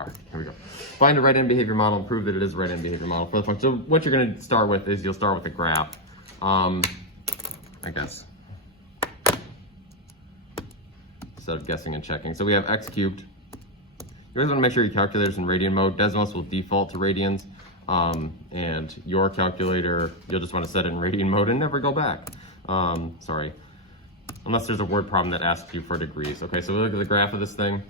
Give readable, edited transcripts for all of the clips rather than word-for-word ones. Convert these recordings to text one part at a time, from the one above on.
All right, here we go. Find a right end behavior model and prove that it is a right end behavior model for the function. So what you're going to start with is you'll start with a graph, I guess, instead of guessing and checking. So we have x cubed. You always want to make sure your calculator's in radian mode. Desmos will default to radians, and your calculator, you'll just want to set it in radian mode and never go back. Sorry, unless there's a word problem that asks you for degrees. Okay, so we look at the graph of this thing.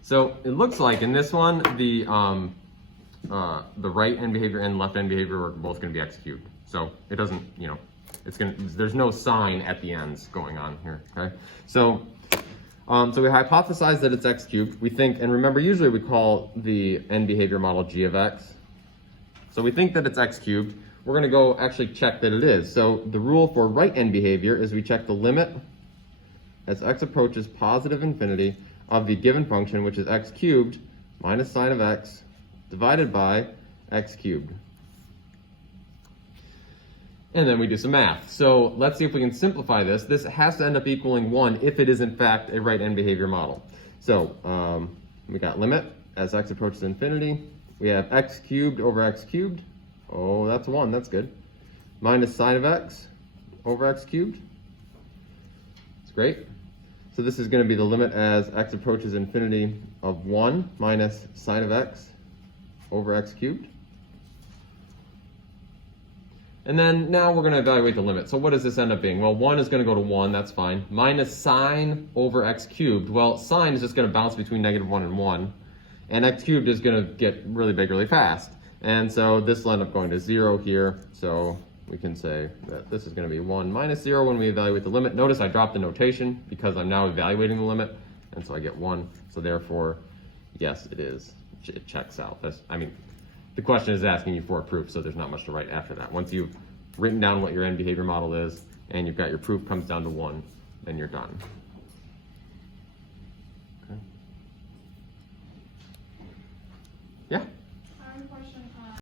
So it looks like in this one, the right end behavior and left end behavior are both going to be x cubed. So it doesn't, there's no sign at the ends going on here. Okay. So we hypothesize that it's x cubed. We think, and remember, usually we call the end behavior model g of x. So we think that it's x cubed. We're going to go actually check that it is. So the rule for right end behavior is we check the limit as x approaches positive infinity of the given function, which is x cubed minus sine of x divided by x cubed. And then we do some math. So let's see if we can simplify this. This has to end up equaling 1 if it is in fact a right end behavior model. So we got limit as x approaches infinity. We have x cubed over x cubed. Oh, that's 1, that's good. Minus sine of x over x cubed. It's great. So this is going to be the limit as x approaches infinity of 1 minus sine of x over x cubed. And then now we're going to evaluate the limit. So what does this end up being? Well, 1 is going to go to 1, that's fine. Minus sine over x cubed. Well, sine is just going to bounce between -1 and 1. And x cubed is going to get really big really fast. And so this will end up going to 0 here. So we can say that this is going to be 1 minus 0 when we evaluate the limit. Notice I dropped the notation because I'm now evaluating the limit, and so I get 1. So therefore, yes, it is. It checks out. The question is asking you for a proof, so there's not much to write after that. Once you've written down what your end behavior model is, and you've got your proof comes down to 1, then you're done.